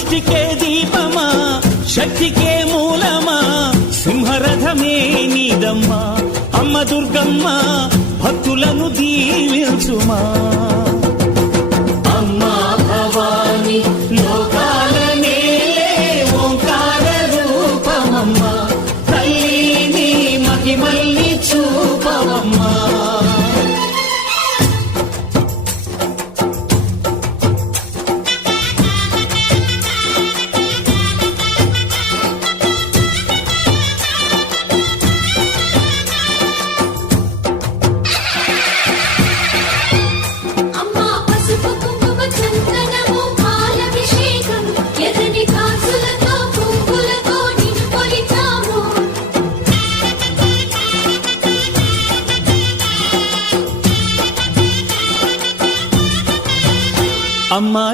సృష్టికే దీపమా శక్తికే మూలమా సింహరథమే నీదమ్మా అమ్మ దుర్గమ్మ భక్తులను దీవించుమా అమ్మా భవాని లోకాల నేలే ఓంకార రూపమమ్మా తల్లిని మహిమల్ని చూపవమ్మా అమ్మా